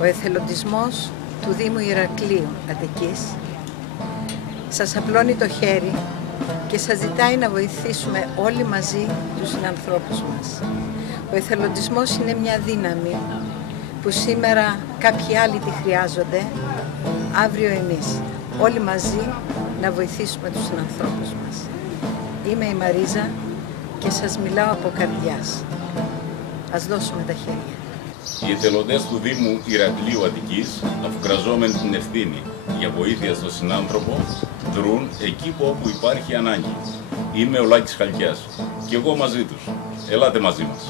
Ο εθελοντισμός του Δήμου Ηρακλείου Αττικής σας απλώνει το χέρι και σας ζητάει να βοηθήσουμε όλοι μαζί τους συνανθρώπους μας. Ο εθελοντισμός είναι μια δύναμη που σήμερα κάποιοι άλλοι τη χρειάζονται, αύριο εμείς. Όλοι μαζί να βοηθήσουμε τους συνανθρώπους μας. Είμαι η Μαρίζα και σας μιλάω από καρδιάς. Ας δώσουμε τα χέρια. Οι εθελοντές του Δήμου Ηρακλείου Αττικής, αφουγκραζόμενοι την ευθύνη για βοήθεια στον συνάνθρωπο, δρούν εκεί όπου υπάρχει ανάγκη. Είμαι ο Λάκης Χαλκιάς και εγώ μαζί τους. Ελάτε μαζί μας.